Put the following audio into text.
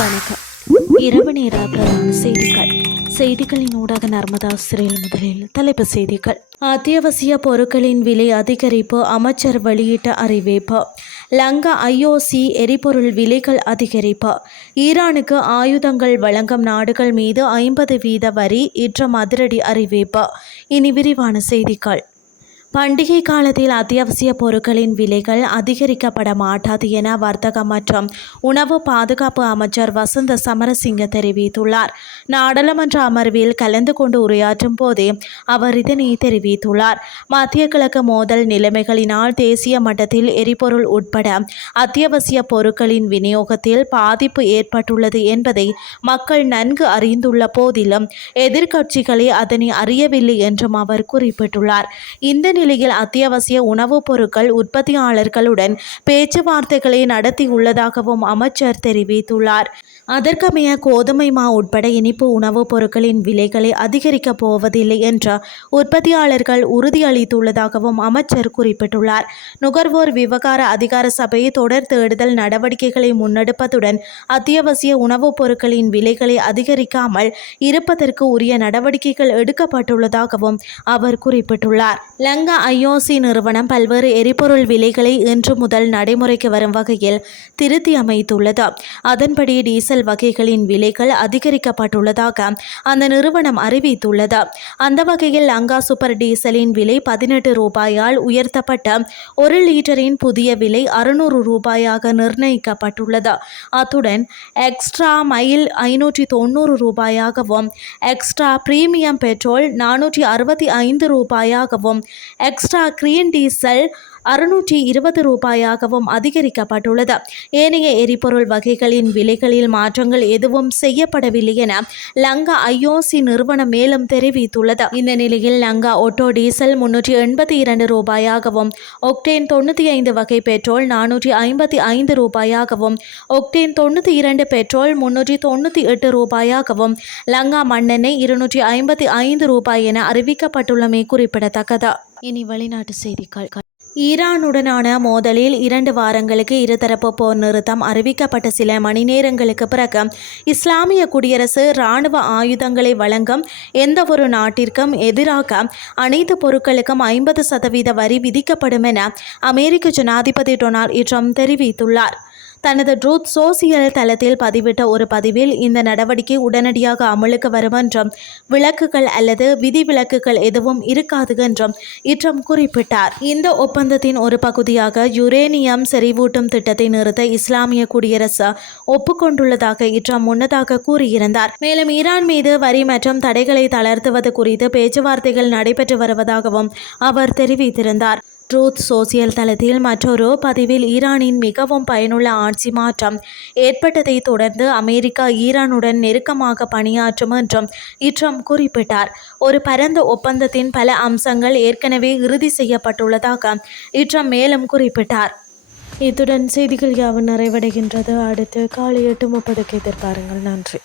வணக்கம். இரவு நேர பிரதான செய்திகளின் ஊடாக நர்மதா சிறையில். முதலில் தலைப்பு செய்திகள். அத்தியாவசிய பொருட்களின் விலை அதிகரிப்பு, அமைச்சர் வெளியிட்ட அறிவிப்பு. லங்கா IOC எரிபொருள் விலைகள் அதிகரிப்பு. ஈரானுக்கு ஆயுதங்கள் வழங்கும் நாடுகள் மீது 50% வரி, இன்றும் அதிரடி அறிவிப்பு. இனி விரிவான செய்திகள். பண்டிகை காலத்தில் அத்தியாவசிய பொருட்களின் விலைகள் அதிகரிக்கப்பட மாட்டாது என வர்த்தக மற்றும் உணவு பாதுகாப்பு அமைச்சர் வசந்த சமரசிங்க தெரிவித்துள்ளார். நாடாளுமன்ற அமர்வில் கலந்து கொண்டு உரையாற்றும் போதே அவர் இதனை தெரிவித்துள்ளார். மத்திய கிழக்கு மோதல் நிலைமைகளினால் தேசிய மட்டத்தில் எரிபொருள் உட்பட அத்தியாவசிய பொருட்களின் விநியோகத்தில் பாதிப்பு ஏற்பட்டுள்ளது என்பதை மக்கள் நன்கு அறிந்துள்ள போதிலும் எதிர்க்கட்சிகளே அதனை அறியவில்லை என்றும் அவர் குறிப்பிட்டுள்ளார். இந்த நிலையில் அத்தியாவசிய உணவுப் பொருட்கள் உற்பத்தியாளர்களுடன் பேச்சுவார்த்தைகளை நடத்தியுள்ளதாகவும் அமைச்சர் தெரிவித்துள்ளார். அதற்கமைய கோதுமை மா உட்பட இனிப்பு உணவுப் பொருட்களின் விலைகளை அதிகரிக்கப் போவதில்லை என்று உற்பத்தியாளர்கள் உறுதியளித்துள்ளதாகவும் அமைச்சர் குறிப்பிட்டுள்ளார். நுகர்வோர் விவகார அதிகார சபை தொடர் தேடுதல் நடவடிக்கைகளை முன்னெடுப்பதுடன் அத்தியாவசிய உணவுப் பொருட்களின் விலைகளை அதிகரிக்காமல் இருப்பதற்கு உரிய நடவடிக்கைகள் எடுக்கப்பட்டுள்ளதாகவும் அவர் குறிப்பிட்டுள்ளார். லங்கா IOC நிறுவனம் பல்வேறு எரிபொருள் விலைகளை இன்று முதல் நடைமுறைக்கு வரும் வகையில் திருத்தி அமைத்துள்ளது. அதன்படி டீசல் வகைகளின் விலைகள் அதிகரிக்கப்பட்டுள்ளதாக அந்த நிறுவனம் அறிவித்துள்ளது. அந்த வகையில் லங்கா சூப்பர் டீசலின் விலை 18 ரூபாயால் உயர்த்தப்பட்ட 1 லிட்டரின் புதிய விலை 600 ரூபாயாக நிர்ணயிக்கப்பட்டுள்ளது. அத்துடன் எக்ஸ்ட்ரா மைல் 590 ரூபாயாகவும், எக்ஸ்ட்ரா பிரீமியம் பெட்ரோல் 465 ரூபாயாகவும், எக்ஸ்ட்ரா கிரீன் டீசல் 620 ரூபாயாகவும் அதிகரிக்கப்பட்டுள்ளது. ஏனைய எரிபொருள் வகைகளின் விலைகளில் மாற்றங்கள் எதுவும் செய்யப்படவில்லை என லங்கா IOC நிறுவனம் மேலும் தெரிவித்துள்ளது. இந்த நிலையில் லங்கா ஒட்டோ டீசல் 382 ரூபாயாகவும், ஒக்டேன் 95 வகை பெட்ரோல் 455 ரூபாயாகவும், ஒக்டேன் 92 பெட்ரோல் 398 ரூபாயாகவும், லங்கா மண்ணெண்ணெய் 255 ரூபாய் என அறிவிக்கப்பட்டுள்ளமை குறிப்பிடத்தக்கது. இனி வெளிநாட்டு செய்திகள். ஈரானுடனான மோதலில் 2 வாரங்களுக்கு இருதரப்பு போர் நிறுத்தம் அறிவிக்கப்பட்ட சில மணி நேரங்களுக்கு பிறகு இஸ்லாமிய குடியரசு இராணுவ ஆயுதங்களை வழங்கும் எந்தவொரு நாட்டிற்கும் எதிராக அனைத்து பொருட்களுக்கும் 50% வரி விதிக்கப்படும் என அமெரிக்க ஜனாதிபதி டொனால்ட் ட்ரம்ப் தெரிவித்துள்ளார். தனது ட்ரூத் சோசியல் தளத்தில் பதிவிட்ட ஒரு பதிவில் இந்த நடவடிக்கை உடனடியாக அமலுக்கு வரும் என்றும் விலக்குகள் அல்லது விதிவிலக்குகள் எதுவும் இருக்காது என்றும் ட்ரம்ப் குறிப்பிட்டார். இந்த ஒப்பந்தத்தின் ஒரு பகுதியாக யுரேனியம் செறிவூட்டும் திட்டத்தை நிறுத்த இஸ்லாமிய குடியரசு ஒப்புக்கொண்டுள்ளதாக ட்ரம்ப் முன்னதாக கூறியிருந்தார். மேலும் ஈரான் மீது வரி மற்றும் தடைகளை தளர்த்துவது குறித்து பேச்சுவார்த்தைகள் நடைபெற்று வருவதாகவும் அவர் தெரிவித்திருந்தார். ட்ரூத் சோசியல் தளத்தில் மற்றொரு பதிவில் ஈரானின் மிகவும் பயனுள்ள ஆட்சி மாற்றம் ஏற்பட்டதை தொடர்ந்து அமெரிக்கா ஈரானுடன் நெருக்கமாக பணியாற்றும் என்றும் ட்ரம்ப் குறிப்பிட்டார். ஒரு பரந்த ஒப்பந்தத்தின் பல அம்சங்கள் ஏற்கனவே இறுதி செய்யப்பட்டுள்ளதாக ட்ரம்ப் மேலும் குறிப்பிட்டார். இத்துடன் செய்திகள் யாவும் நிறைவடைகின்றது. அடுத்து காலை 8:30 எதிர்பாருங்கள். நன்றி.